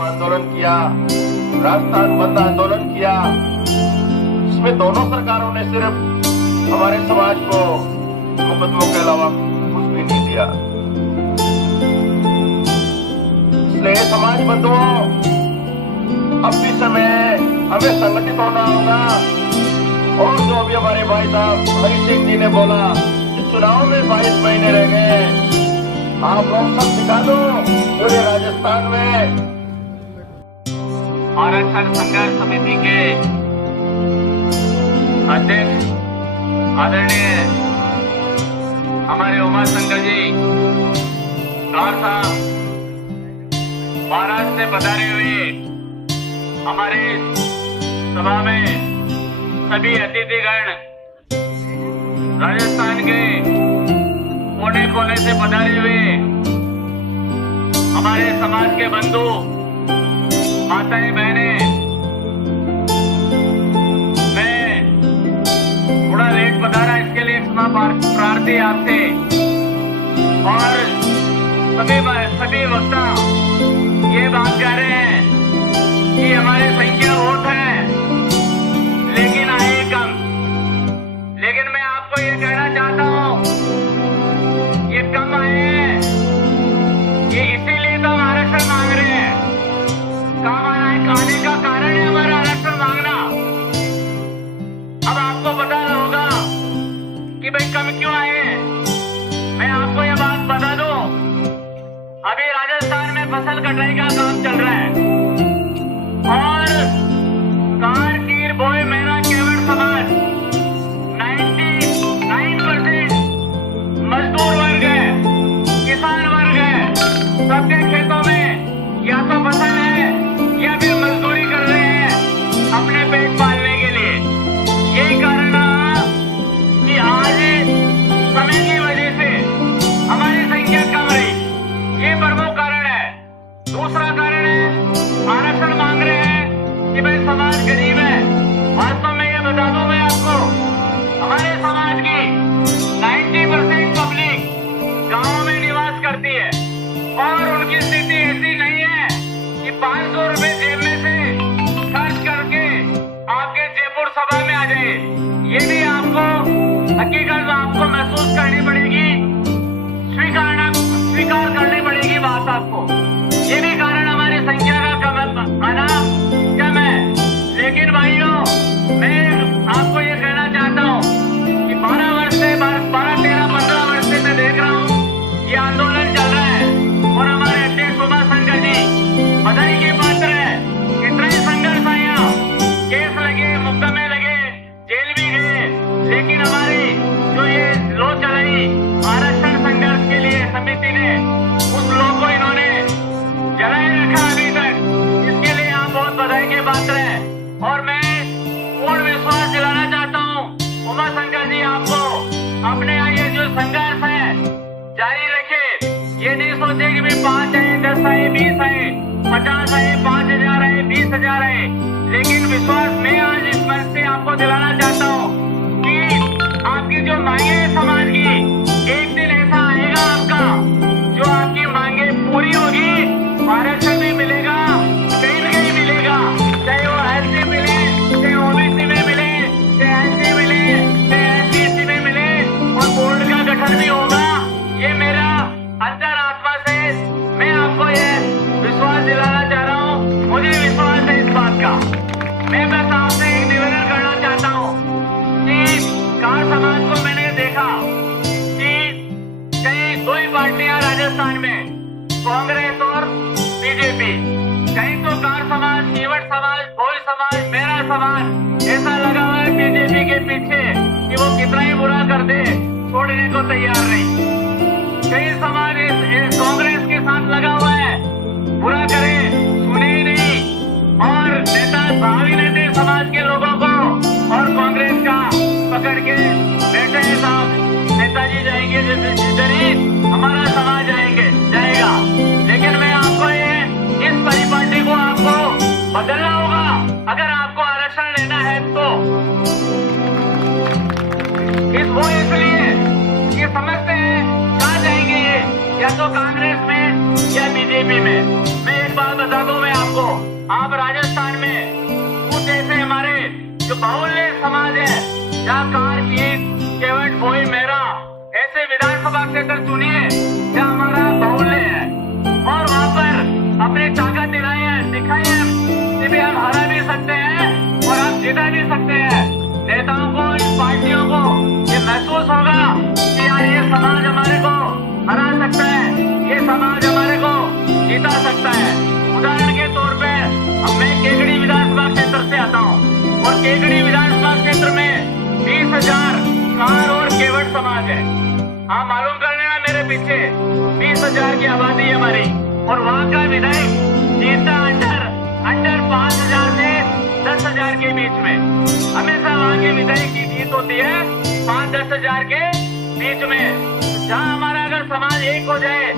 आंदोलन किया, राजस्थान बंद आंदोलन किया, इसमें दोनों सरकारों ने सिर्फ हमारे समाज को मुकदमों के अलावा कुछ भी नहीं दिया। इसलिए समाज बंधुओं, अब भी समय है, हमें संगठित होना होगा। और जो भी हमारे भाई साहब हरि सिंह जी ने बोला कि चुनाव में 22 महीने रह गए, आप लोग सब दिखा दो पूरे राजस्थान में। आरक्षण संघर्ष समिति के अध्यक्ष आदरणीय हमारे उमा शंकर जी कार साहब महाराष्ट्र से पधारे हुए हमारे सभा में सभी अतिथिगण, राजस्थान के कोने कोने से पधारे हुए हमारे समाज के बंधु, माताएं, बहनें, मैं थोड़ा लेट पधारा, इसके लिए क्षमा प्रार्थी आपसे। और सभी वक्ता ये बात कह रहे हैं कि हमारे संख्या बहुत है लेकिन आए कम। लेकिन मैं आपको ये कहना चाहता हूँ, ये कम आए हैं, ये इसीलिए तो हम आरक्षण मांग रहे हैं। काम आने का कारण है हमारा आरक्षण मांगना। अब आपको पता होगा कि भाई कम क्यों आए हैं। मैं आपको ये बात बता दूं, अभी राजस्थान में फसल कटाई का काम चल रहा है और कार कीर बोए मेरा केवट समाज 99% मजदूर वर्ग है, किसान वर्ग है। सबके खेतों में या तो फसल है या फिर मजदूरी कर रहे हैं अपने पेट पालने के लिए। यही कारण रहा कि आज समय की वजह से हमारी संख्या कम रही, ये प्रमुख कारण है। दूसरा कारण है आरक्षण मांग रहे हैं कि भाई समाज गरीब है। वास्तव में ये बता दूं मैं आपको, हमारे समाज की 90% पब्लिक गांवों में निवास करती है और उनकी स्थिति ऐसी नहीं है कि 500 रुपए जेब में से खर्च करके आपके जयपुर सभा में आ जाए। ये भी आपको हकीकत आपको महसूस करनी पड़ेगी, स्वीकार करनी पड़ेगी बात आपको। ये भी कारण हमारी संख्या का कम है। लेकिन भाइयों, मैं आपको ये कहना चाहता हूँ कि 12 वर्ष से 15 वर्ष से मैं देख रहा हूँ ये आंदोलन चल रहा है और हमारे अध्यक्ष उमा शंकर जी बधाई के पात्र है। कितने संघर्ष आया, केस लगे, मुकदमे लगे, जेल भी गए, लेकिन हमारी जो ये लो चलाई आरक्षण संघर्ष के लिए समिति ने, उस लो को इन्होंने जलाए रखा अभी तक। इसके लिए आप बहुत बधाई के पात्र हैं और मैं पूर्ण विश्वास दिलाना चाहता हूँ उमा शंकर जी आपको, अपने ये जो संघर्ष है जारी रखे। ये नहीं सोचे कि भाई 5 आए, 10 आए, 20 आए, 50 आए, 5000 आए, 20,000 आए। लेकिन विश्वास मैं आज इस मंच से आपको दिलाना चाहता हूँ कि आपकी जो मांगे है समाज की, एक दिन ऐसा आएगा आपका जो आपकी मांगे पूरी होगी, आरक्षण भी मिलेगा, कहीं न कहीं मिलेगा, चाहे वो एससी मिले, चाहे ओबीसी में मिले, चाहे एससी मिले, चाहे एससी में मिले, और बोर्ड का गठन भी होगा। ये मेरा अंतरात्मा से मैं आपको ये विश्वास दिलाना चाह रहा हूँ। मुझे विश्वास है इस बात का। मैं बस आपसे एक निवेदन करना चाहता हूँ कि कार समाज को मैंने देखा कि कई दो ही पार्टियां राजस्थान में, कांग्रेस और बीजेपी। कहीं तो कार समाज, केवट समाज, भोई समाज, मेरा समाज ऐसा लगा हुआ है बीजेपी के पीछे कि वो कितना ही बुरा कर दे, छोड़ने को तैयार नहीं। कई समाज कांग्रेस के साथ लगा हुआ है, बुरा करे, सुने ही नहीं। और नेता, भावी नेता समाज के लोगों को और कांग्रेस का पकड़ के बैठे हैं साहब, नेताजी जाएंगे जैसे जिधर ही हमारा समाज जाएगा। लेकिन मैं आपको इस परिपाटी को आपको बदलना होगा अगर आपको आरक्षण लेना है तो। इसलिए ये समझते हैं या तो कांग्रेस में या बीजेपी में। मैं एक बात बता दूं मैं आपको, को आप राजस्थान में कुछ ऐसे हमारे जो बाहुल्य समाज है, जहाँ कारकीट, केवट, भोई, मेरा ऐसे विधानसभा क्षेत्र चुनिए जहाँ हमारा बाहुल्य है, और वहाँ पर अपनी ताकत दिखाई है कि भी हम हरा भी सकते हैं और हम जीता भी सकते हैं। नेताओं को, इन पार्टियों को ये महसूस होगा कि यार ये समाज हमारे को हरा सकता है, ये समाज हमारे को जीता सकता है। उदाहरण के तौर पे अब मैं केकड़ी विधानसभा क्षेत्र से आता हूँ और केकड़ी विधानसभा क्षेत्र में 20,000 कार और केवट समाज है। आप मालूम कर लेना, मेरे पीछे 20,000 की आबादी है हमारी, और वहाँ का विधायक जीता अंडर 5,000 से 10,000 के बीच में। हमेशा वहाँ के विधायक की जीत होती है 5-10 हजार के बीच में। जहाँ हमारा अगर समाज एक हो जाए,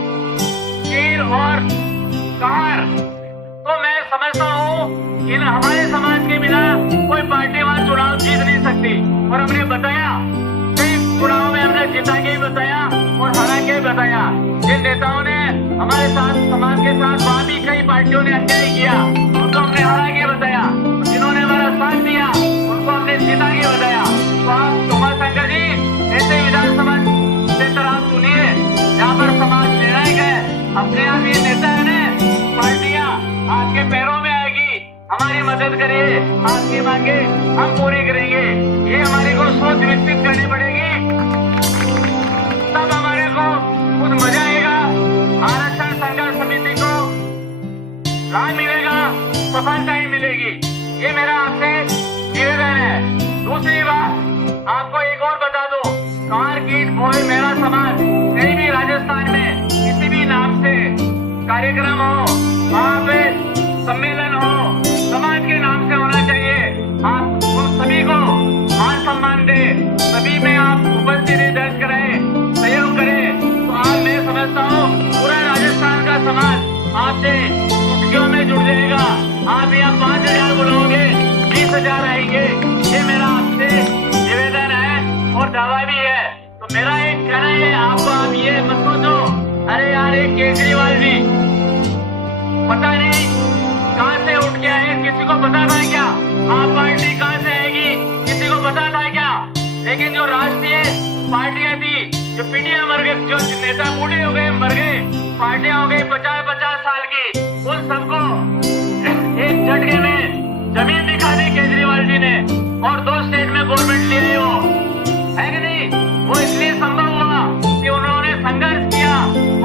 कीर और कहर, तो मैं समझता हूँ कि हमारे समाज के बिना कोई पार्टी वहाँ चुनाव जीत नहीं सकती। और हमने बताया, कई चुनाव में हमने जिता के ही बताया और हरा के ही बताया। जिन नेताओं ने हमारे साथ, समाज के साथ, वहाँ भी कई पार्टियों ने अन्याय किया, उनको हमने हरा के बताया। जिन्होंने हमारा साथ दिया उनको हमने जिता के बताया। तो आप तोमर शंकर जी ऐसे विधानसभा क्षेत्र आप सुनिए जहाँ पर समाज निर्णायक है। अपने आप ये नेता है ना, पार्टियां आपके पैरों में आएगी, हमारी मदद करिए, आपकी मांगे हम पूरी करेंगे। ये हमारे को सोच विकसित करनी पड़ेगी, तब हमारे को कुछ मजा आएगा। आरक्षण संघर्ष समिति को लाभ मिलेगा, सफलता ही मिलेगी। ये मेरा आपसे निवेदन है। दूसरी बात आपको एक और बता दो, कारकीट, भोई, मेरा समाज कहीं भी राजस्थान में किसी भी नाम से कार्यक्रम हो, वहाँ पे सम्मेलन हो, समाज के नाम से होना चाहिए। आप उन सभी को मान सम्मान दे, सभी में आप उपस्थिति दर्ज कराएं, सहयोग करें। तो आज मैं समझता हूँ पूरा राजस्थान का समाज आपसे चुटकियों में जुड़ जाएगा। आप यहाँ 5,000 बुलाओगे, 20,000 आएंगे। ये मेरा आपसे निवेदन है और दावा भी है। तो मेरा एक कहना है आपको, आप ये मत सोचो अरे यार एक केजरीवाल जी पता नहीं कहाँ से उठ के आए, किसी को पता था क्या आप पार्टी कहाँ से आएगी, किसी को पता था क्या? लेकिन जो राष्ट्रीय पार्टियां थी, जो पीटियां मर गए, जो नेता बूढ़े हो गए, मर गए, पार्टियां हो गई 50-50 साल की, उन सबको एक झटके में जमीन दिखा दी केजरीवाल जी ने, और 2 स्टेट में गवर्नमेंट ले रहे हो, है कि नहीं? वो इसलिए संभव हुआ कि उन्होंने संघर्ष किया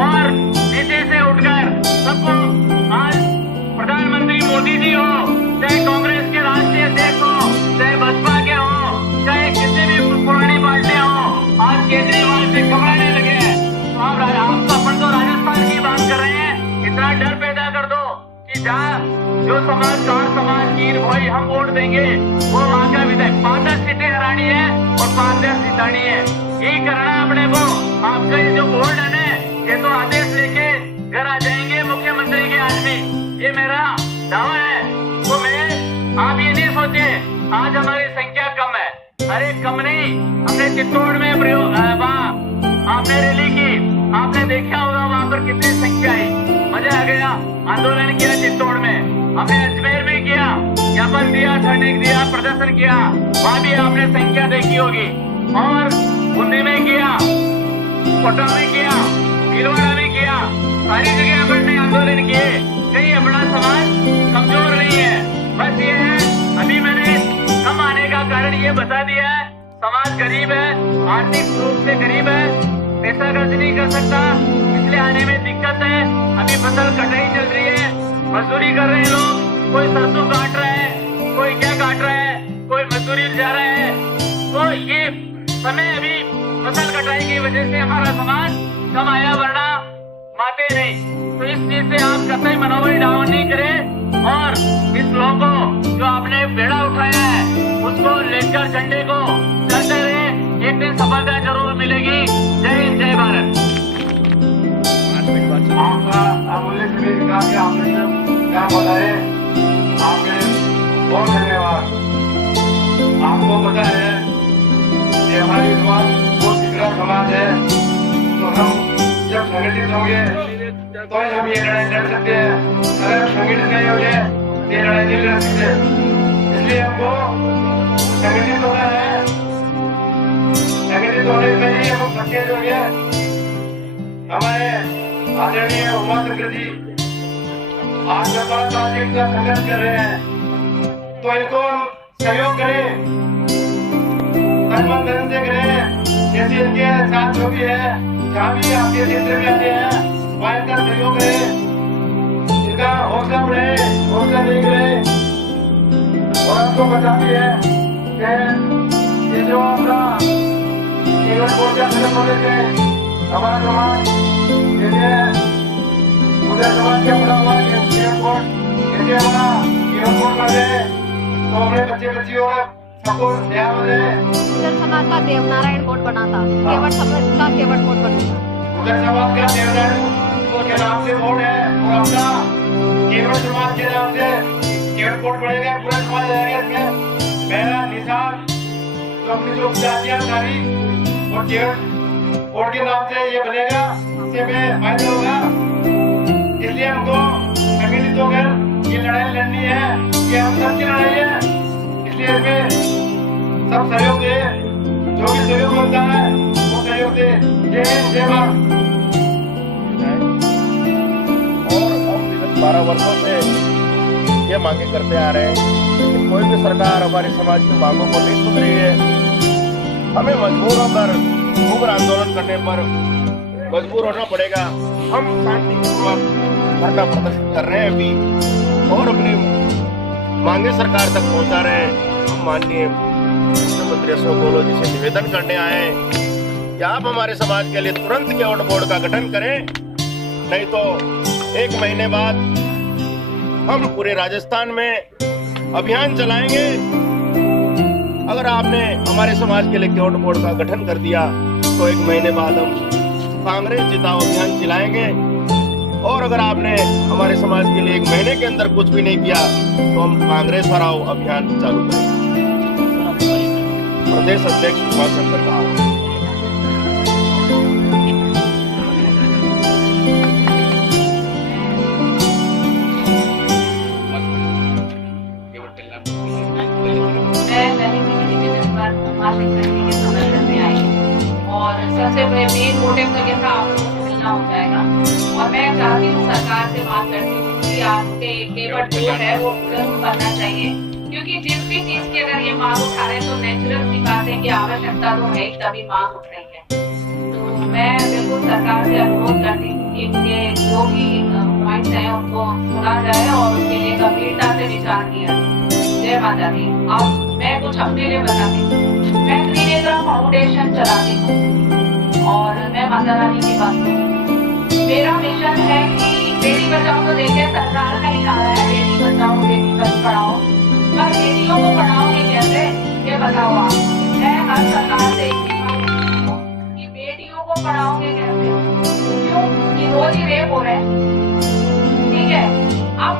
और नीचे से उठकर सबको, आज प्रधानमंत्री मोदी जी हो, चाहे कांग्रेस के राष्ट्रीय अध्यक्ष हो, चाहे बसपा के हो, चाहे किसी भी पुरानी पार्टियां हो, आज केजरीवाल से घबराने लगे हैं। तो आप अपन तो राजस्थान की बात कर रहे हैं, इतना डर पैदा कर दो कि जहाँ जो समाज, कार समाज, कीर, भोई हम वोट देंगे, वो वहाँ का विधायक 5-10 सीटें हरानी है और 5-10 जितानी है। यही करना है अपने को। आपका ये जो बोर्ड है ना, ये तो आदेश लेके घर आ जाएंगे मुख्यमंत्री के आदमी, ये मेरा दावा है। तो मैं, आप ये नहीं सोचे आज हमारी संख्या कम है, अरे कम नहीं, हमने चित्तौड़ में वहाँ आपने रैली की, आपने देखा होगा वहाँ पर कितनी संख्या आई, मजा आ गया। आंदोलन किया चित्तौड़ में, हमने अजमेर में किया, ज्ञापन दिया, धरने दिया, प्रदर्शन किया, वहाँ भी आपने संख्या देखी होगी। और बूंदी में किया, कोटा में किया, भीलवाड़ा में किया, सारी जगह हमने आंदोलन किए। कहीं अपना समाज कमजोर नहीं है, बस ये है अभी मैंने कम आने का कारण ये बता दिया है, समाज गरीब है, आर्थिक रूप से गरीब है, पैसा खर्च नहीं कर सकता, इसलिए आने में दिक्कत है। अभी फसल कटाई चल रही है, मजदूरी कर रहे हैं लोग, कोई सरसों काट रहा है, कोई क्या काट रहा है, कोई मजदूरी जा रहा है। तो ये समय अभी फसल कटाई की वजह से हमारा समाज कम आया, वरना माते नहीं। तो इस चीज से आप कतई मनोबल डाउन नहीं करें, और इस लोगों को जो आपने बेड़ा उठाया है उसको लेकर झंडे को चलते रहे, एक दिन सफलता जरूर मिलेगी। जय हिंद, जय भारत। आपका अमूल्य समय का आपने क्या बताए, आपके बहुत धन्यवाद। आपको पता है कि हमारी समाज बहुत पिछड़ा समाज है, तो हम जब संगठित होंगे तो हम ये लड़ाई लड़ सकते हैं। अगर हम संगठित नहीं होंगे ये लड़ाई नहीं लड़ सकते। इसलिए हमको संगठित होना है। संगठित होने में ही हम सक्षम होंगे। हमारे आदरणीय उमा शंकर जी आज व्यापार तांत्रिक का संघर्ष कर रहे हैं, तो इनको सहयोग करें, तन मन धन से करें। जैसे इनके साथ जो भी है, जहाँ भी आपके क्षेत्र में आते हैं वहाँ इनका सहयोग करें, इनका हौसला बढ़े, हौसला नहीं करे। और आपको पता भी है कि ये जो अपना केवल मोर्चा खत्म होने से हमारा समाज जैसे उधर समाज क्या पड़ा हुआ है, जैसे हमारा केवल कोर्ट कर दे तो अपने बच्चे बच्चियों सबको ध्यान दे। उधर समाज का देवनारायण कोट बना था, केवट समाज का केवट कोट बना था। उधर समाज का देवनारायण कोट के नाम से बोर्ड है और अपना केवट समाज के नाम से केवट कोट बनेगा। पूरा समाज आएगा इसमें। मेरा निशान तो अपनी जो जातियां सारी और केवट कोट के नाम से ये बनेगा, इससे में फायदा होगा। इसलिए हमको संगठित होकर ये लड़ाई लड़नी है, ये हम सबकी लड़ाई है। इसलिए इसमें सब सहयोग दे, जो भी सहयोग बनता है वो सहयोग दे। जय हिंद, जय भारत। और हम विगत 12 वर्षों से ये मांगे करते आ रहे हैं, लेकिन कोई भी सरकार हमारे समाज की मांगों को नहीं सुन रही है। हमें मजबूर होकर उग्र आंदोलन करने पर मजबूर होना पड़ेगा। हम शांतिपूर्वक धरना प्रदर्शन कर रहे हैं अभी और अपनी मांगे सरकार तक पहुंचा रहे हैं। हम माननीय मुख्यमंत्री अशोक गहलोत जी से निवेदन करने आए हैं कि आप हमारे समाज के लिए तुरंत केवट बोर्ड का गठन करें, नहीं तो 1 महीने बाद हम पूरे राजस्थान में अभियान चलाएंगे। अगर आपने हमारे समाज के लिए केवट बोर्ड का गठन कर दिया तो 1 महीने बाद हम कांग्रेस जिताओ अभियान चलाएंगे। और अगर आपने हमारे समाज के लिए 1 महीने के अंदर कुछ भी नहीं किया तो हम कांग्रेस हराओ अभियान चालू करेंगे। प्रदेश अध्यक्ष उमा शंकर का और सबसे मेन मोटिव तो ये था आप लोगों को मिलना हो जाएगा। और मैं चाहती हूँ सरकार से बात करती हूँ कि आपके केवट जो है वो पूर्ण करना चाहिए, क्योंकि जिस भी चीज की अगर ये मांग उठा रहे हैं तो नेचुरल सी बात है कि आवश्यकता तो है, तभी मांग उठ रही है। तो मैं बिल्कुल सरकार से अनुरोध करती हूँ कि इनके जो भी पॉइंट्स हैं उनको सुना जाए और उसके लिए गंभीरता से विचार किया। जय माता दी। अब मैं कुछ अपने लिए बताती हूँ। मैं त्रिनेत्र फाउंडेशन चलाती हूँ और मैं माता रानी की बात करूँ। मेरा मिशन है कि बेटी बचाओ तो देखिए सरकार का ही नारा है, बेटी बचाओ बेटी पढ़ाओ, पर बेटियों को पढ़ाओगे कैसे ये बताओ आप। मैं हर सरकार से कि बेटियों को पढ़ाओगे कैसे, क्यों कि रोज ही रेप हो रहे हैं। ठीक है, अब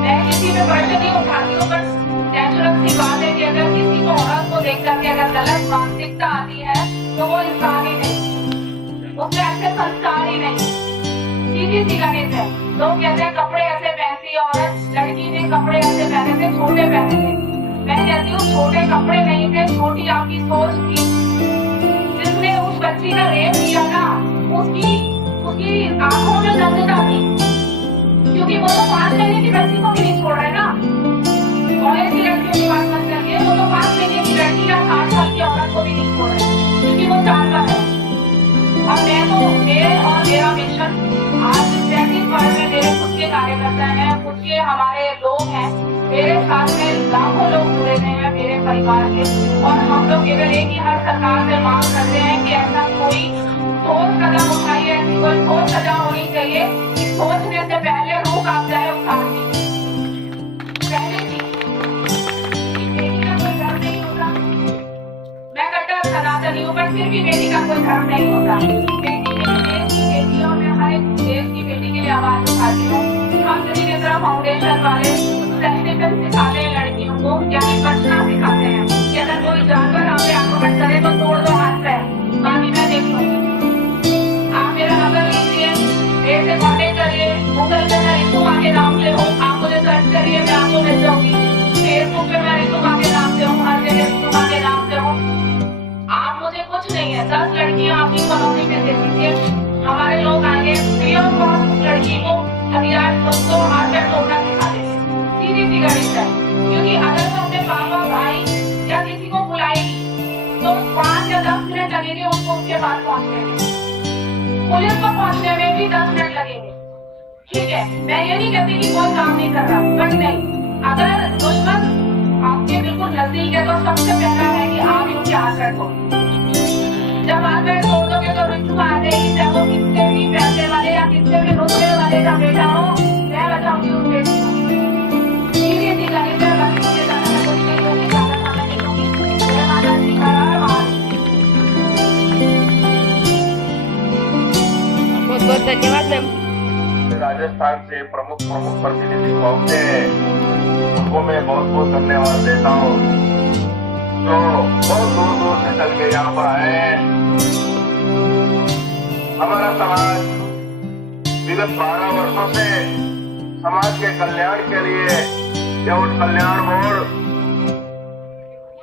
मैं किसी में प्रश्न नहीं उठाती हूँ, पर नेचुरल सी बात है कि अगर किसी को औरत को देख करके अगर गलत मानसिकता आती है तो वो इंसान ही नहीं, उसमें अच्छे संस्कार ही नहीं। सीधी सी गणित है। लोग कहते हैं कपड़े ऐसे पहनती है औरत, लड़की ने कपड़े ऐसे पहने थे, छोटे पहने थे। मैं कहती हूँ छोटे कपड़े नहीं थे, छोटी आपकी सोच थी। जिसने उस बच्ची का रेप किया ना, उसकी आंखों में नग्नता थी, क्योंकि वो तो 5 महीने की बच्ची को भी नहीं छोड़ रहे ना। कॉलेज की लड़कियों की बात मत करिए, वो तो 5 महीने की लड़की या 60 साल की औरत को भी नहीं छोड़ रहे, क्योंकि वो जानता है। अब मैं तो मेरे और मेरा मिशन आज 33 वर्ष में मेरे खुद के कार्यकर्ता हैं, खुद के हमारे लोग हैं, मेरे साथ में लाखों लोग जुड़े हुए हैं मेरे परिवार के। और हम लोग केवल एक ही हर सरकार से मांग करते हैं कि ऐसा कोई ठोस कदम उठाइए, ऐसी कोई ठोस सजा होनी चाहिए कि सोचने से पहले रूह कांप जाए उठाने की। पहले बेटी का कोई धर्म नहीं होता, मैं कट्टर सनातनी हूँ, पर फिर भी बेटी का कोई धर्म नहीं होता। बेटी के लिए देश की बेटी और मैं हर एक देश की बेटी के लिए आवाज उठाती हूँ। हम त्रिनेत्र फाउंडेशन वाले सेल्फ सिखाते हैं लड़कियों को, यानी बचना सिखाते हैं कि अगर कोई जानवर आप पे आक्रमण करे तो तोड़ दो हाथ पैर, बाकी मैं देख लूंगी। आप मेरा नंबर लीजिए, मेरे से कॉन्टेक्ट करिए, के नाम से हूँ, आप मुझे सर्च करिए, मैं आपको मिल जाऊंगी। फेसबुक पे मैं रितुका के नाम से हूँ, हर जगह रितुका के नाम से हूँ। आप मुझे कुछ नहीं है, 10 लड़कियां आपकी कॉलोनी में दे दीजिए, हमारे लोग आएंगे, फ्री ऑफ कॉस्ट उस लड़की को हथियार सबको हाथ में तोड़ना सिखा देंगे। सीधी सी गणित है, क्योंकि अगर वो अपने पापा भाई या किसी को बुलाएगी तो 5 या 10 मिनट लगेंगे उसको उसके पास पहुंचने में, पुलिस को पहुंचने में भी 10 मिनट लगेंगे। ठीक है, मैं ये नहीं कहती कि कोई काम नहीं कर रहा, बट नहीं, अगर दुश्मन आपके बिल्कुल नजदीक है तो सबसे पहला है कि आप उनके हाथ पैर तोड़। जब हाथ पैर तोड़ दोगे तो रिश्तु आ जाएगी, चाहे वो कितने भी पैसे वाले या कितने भी रुपये वाले का बेटा हो, मैं बचाऊंगी उस बेटी को। सीधी सी गणित है, बस मुझे ज्यादा मैं कुछ नहीं होगी, ज्यादा समय नहीं होगी। मैं माता जी का बहुत बहुत धन्यवाद मैम। राजस्थान से प्रमुख प्रतिनिधि पहुंचे, उनको मैं बहुत बहुत धन्यवाद देता हूँ, जो बहुत दूर दूर से चल के यहाँ पर आए। हमारा समाज विगत 12 वर्षों से समाज के कल्याण के लिए केवट कल्याण बोर्ड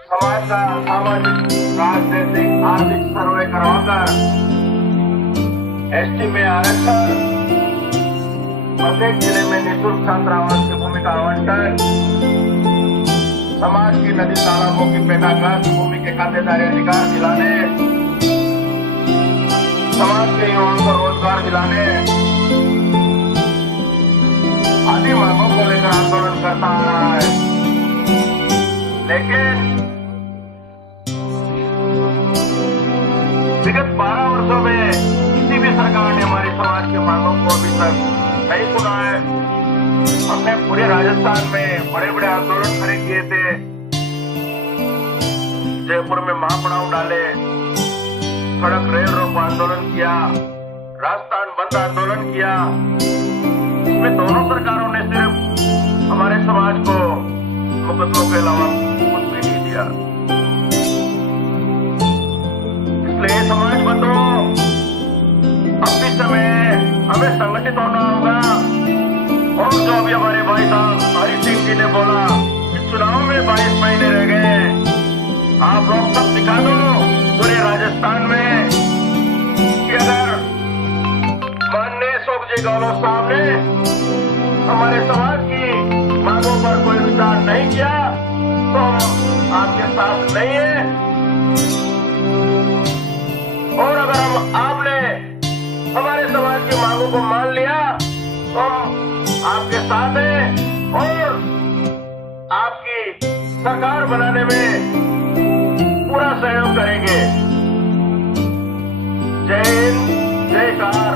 समाज का सामाजिक राजनीतिक आर्थिक सर्वे करवाकर एसटी में आरक्षण, प्रत्येक जिले में निःशुल्क छात्रावास की भूमि का आवंटन, समाज की नदी तालाबों की पेटाग्रस्त भूमि के खातेदारी अधिकार दिलाने, समाज के युवाओं को रोजगार दिलाने आदि मांगों को लेकर आंदोलन करता आ रहा है। लेकिन विगत 12 वर्षों में किसी भी सरकार ने हमारे समाज के मांगों को अभी तक नहीं सुना है। हमने पूरे राजस्थान में बड़े बड़े आंदोलन खड़े किए थे, जयपुर में महापड़ाव डाले, सड़क रेल रोको आंदोलन किया, राजस्थान बंद आंदोलन किया। इसमें दोनों सरकारों ने सिर्फ हमारे समाज को मुकदमों के अलावा कुछ भी नहीं दिया। इसलिए समाज बंधुओं, अब भी समय हमें संगठित होना होगा। और जो अभी हमारे भाई साहब हरि सिंह जी ने बोला कि चुनाव में 22 महीने रह गए, आप लोग सब दिखा दो पूरे राजस्थान में कि अगर माननीय अशोक जी गहलोत साहब ने हमारे समाज की मांगों पर कोई विचार नहीं किया तो हम आपके साथ नहीं है। और अगर आपने हमारे समाज की मांगों को मान लिया तो हम आपके साथ हैं और आपकी सरकार बनाने में पूरा सहयोग करेंगे। जय हिंद, जयकार।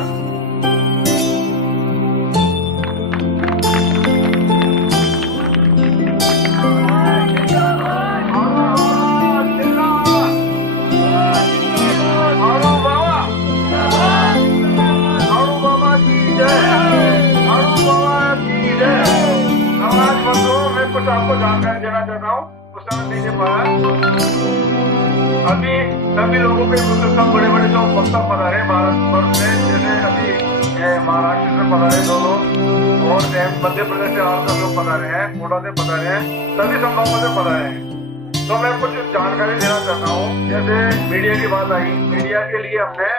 कुछ आपको जानकारी देना चाहता हूँ, उस समय नहीं दे पाया। अभी सभी लोगों के सब बड़े बड़े जो वक्ता पधारे भारत वर्ष में, जैसे अभी महाराष्ट्र से पधारे 2 लोग और मध्य प्रदेश से 8 लोग पधारे हैं, कोटा से पधारे हैं, सभी संभागों से पधारे हैं। तो मैं कुछ जानकारी देना चाहता हूँ। जैसे मीडिया की बात आई, मीडिया के लिए हमने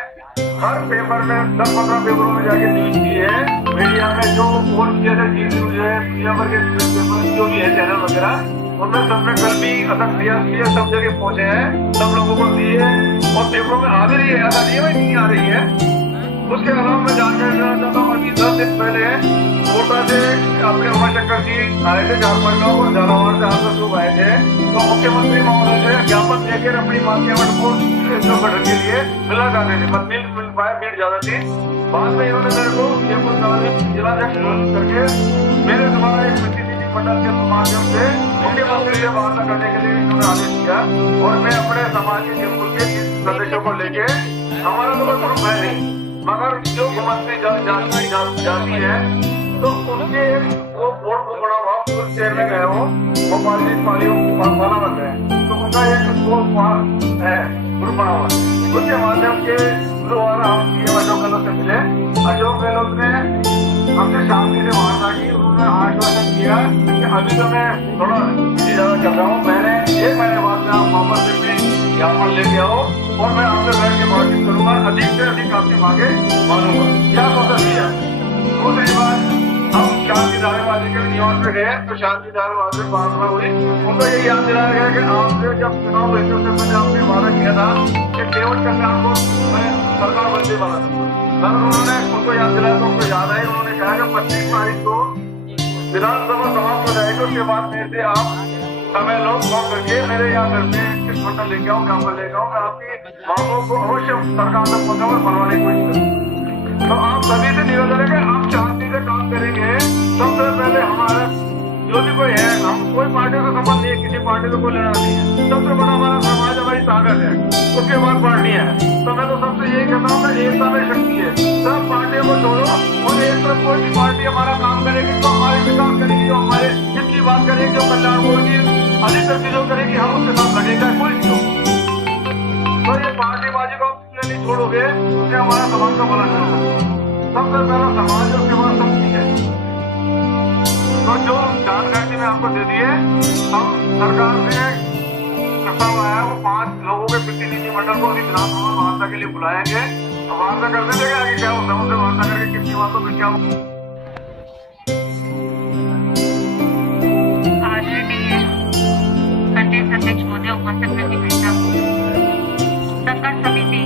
हर पेपर में 10-15 पेपरों में जाके न्यूज दी है। मीडिया में जो और जैसे जी न्यूज है, दुनिया भर के पेपर जो भी है चैनल वगैरह, उनमें सबने कल भी अदर दिया सब जगह पहुंचे हैं, सब लोगों को दिए और पेपरों में आ भी रही है, ऐसा नहीं है नहीं आ रही है। उसके अलावा मैं जानकारी देना चाहता हूँ, अभी 10 दिन पहले कोटा से अपने उमाशंकर जी आए थे, 4-5 लोग, और झालावाड़ से 8 लोग आए थे। तो मुख्यमंत्री महोदय से ज्ञापन देकर अपनी मांग को गठन के लिए मिला जाते थे, मत मिल पाए, भीड़ ज्यादा थी। बाद में इन्होंने मेरे को जयपुर जिलाध्यक्ष करके मेरे द्वारा एक प्रतिनिधि मंडल के माध्यम से मुख्यमंत्री से वार्ता करने के लिए इन्होंने आदेश किया। और मैं अपने समाज के जयपुर के सदस्यों को लेके, हमारा तो कोई ग्रुप है नहीं, मगर जो मुख्यमंत्री जाती है तो उनके वो बोर्ड को बना हुआ पूर्व चेयरमैन है, वो पालियों वाला बन रहे हैं, तो उनका एक है ग्रुप बना हुआ। उसके माध्यम के द्वारा हम अशोक गहलोत से मिले। अशोक गहलोत ने हमसे शांति से वार्ता की। उन्होंने आश्वासन किया कि अभी तो मैं थोड़ा इसी जगह कर रहा हूँ, मैंने 1 महीने बाद में आप वापस अपने यहाँ पर लेके आओ और मैं आपसे बैठ के बातचीत करूंगा, अधिक से अधिक आपकी मांगे मानूंगा। क्या सोचा दिया। दूसरी बात, हम शांति धारावादी के निवास पे गए तो शांति धारावादी से प्रार्थना हुई। उनको ये याद दिलाया गया कि आपसे जब चुनाव हुए थे उससे पहले आपने वादा किया था कि केवट कल्याण को मैं सरकार बनने वाला था। सर उन्होंने उनको याद दिलाया तो उनको याद आया। उन्होंने कहा कि 25 तारीख को विधानसभा समाप्त हो जाएगी, उसके बाद मेरे से आप समय लोग फोन करके मेरे यहाँ घर पे किस घंटा लेके आओ, क्या लेके आओ, मैं आपकी मांगों को अवश्य सरकार तक पहुंचाऊं और बनवाने की कोशिश करूँ। तो आप सभी से निवेदन है कि आप शांति से काम करेंगे। सबसे पहले हमारा जो भी कोई है, हम कोई पार्टी से संबंध नहीं है, किसी पार्टी से कोई लेना नहीं है। सबसे बड़ा हमारा समाज हमारी ताकत है, उसके बाद पार्टियां हैं। तो मैं तो सबसे यही कहता हूँ कि एकता में शक्ति है। सब पार्टियों को छोड़ो और एक तरफ कोई भी पार्टी हमारा काम करेगी तो हमारे विकास करेगी, जो हमारे जिसकी बात करेगी, जो कल्याण होगी, अधिकतर चीजों करेगी, हम उसके साथ लगेगा कोई क्यों। तो ये पार्टीबाजी को नहीं छोड़ोगे तो हमारा समाज का भला नहीं होगा। सबसे पहला समाज है, उसके बाद शक्ति है। तो जो जानकारी मैं आपको दे दी है, हम सरकार से प्रस्ताव आया वो 5 लोगों के प्रतिनिधि मंडल को अभी विधानसभा वार्ता के लिए बुलाएंगे। तो वार्ता करते थे आगे क्या होता है, उनसे वार्ता करके कितनी बातों पर क्या अध्यक्ष महोदय उपस्थित प्रतिनिधियों संघर्ष समिति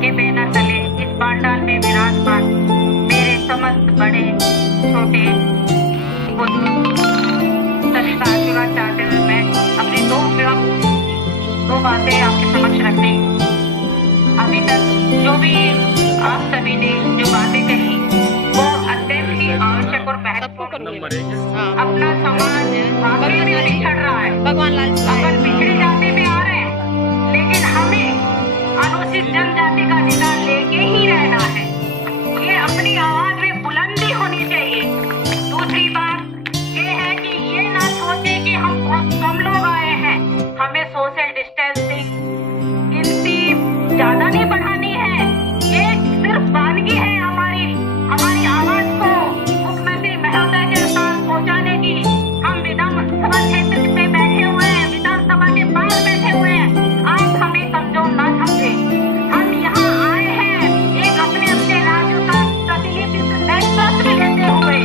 के बैनर तले इस पांडाल में विराजमान मेरे समस्त बड़े छोटे सभी का आशीर्वाद चाहते हुए मैं अपनी दो बातें आपके समक्ष रखती हूँ। अभी तक जो भी आप सभी ने जो बातें कही वो अत्यंत ही आवश्यक और महत्वपूर्ण। अपना समाज वाकई में पिछड़ रहा है, अपन पिछड़ी जाति में आ रहे हैं, लेकिन हमें अनुसूचित जनजाति का अधिकार लेके ही रहना है। ये अपनी आवाज में बुलंदी होनी चाहिए। दूसरी बात ये है कि ये ना सोचे कि हम बहुत कम लोग आए हैं, हमें सोशल डिस्टेंसिंग गिनती ज्यादा नहीं बढ़ानी है। ये सिर्फ वानगी है हमारी आवाज को मुख्यमंत्री महोदय के पास पहुंचाने की। हम विधानसभा क्षेत्र में बैठे हुए हैं, विधानसभा के बाहर बैठे हुए हैं, आप हमें कमजोर ना समझे। हम यहाँ आए हैं एक अपने राज्य का प्रतिनिधित्व नेतृत्व लेते हुए,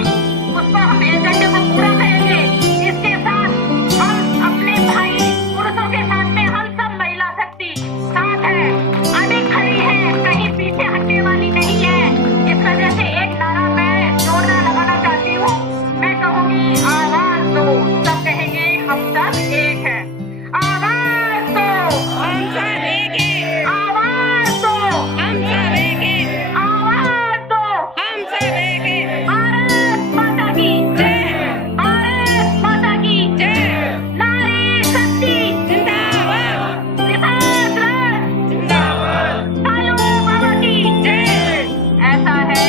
उसको हम एजेंडे को पूरा करेंगे। इसके साथ हम अपने भाई पुरुषों के साथ में हम सब महिला शक्ति साथ है, अभी खड़ी है, कहीं पीछे हटने वाली नहीं है। इस वजह से एक नारा मैं जोरदार लगाना चाहती हूँ। मैं कहूँगी आवाज दो, सब कहेंगे हम सब एक है। आवाज दो, हम सब एक है। आवाज दो, हम सब एक है। आवाज दो, हम सब एक है। भारत माता की जय, भारत माता की जय। नारी शक्ति जिंदाबाद, विकास राज जिंदाबाद, कालू बाबा की जय। ऐसा है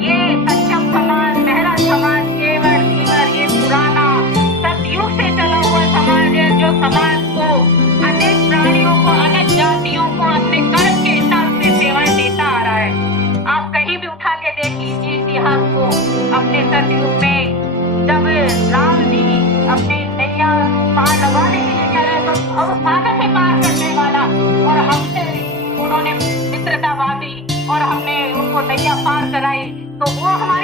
ये सक्षम समाज, मेहरा समाज, केवट धीवर, ये पुराना सतयुग से चला हुआ समाज है, जो समाज को अनेक प्राणियों को, अनेक जातियों को अपने कर्म के हिसाब से सेवाएं देता आ रहा है। आप कहीं भी उठा के देख लीजिए इतिहास को। अपने सतयुग में जब राम जी अपने नैया पार लगाने के लिए चले तो अब सागर से पार करने वाला और हमसे उन्होंने मित्रता बांधी और हमने उनको नैया पार कराई, तो वो हमारे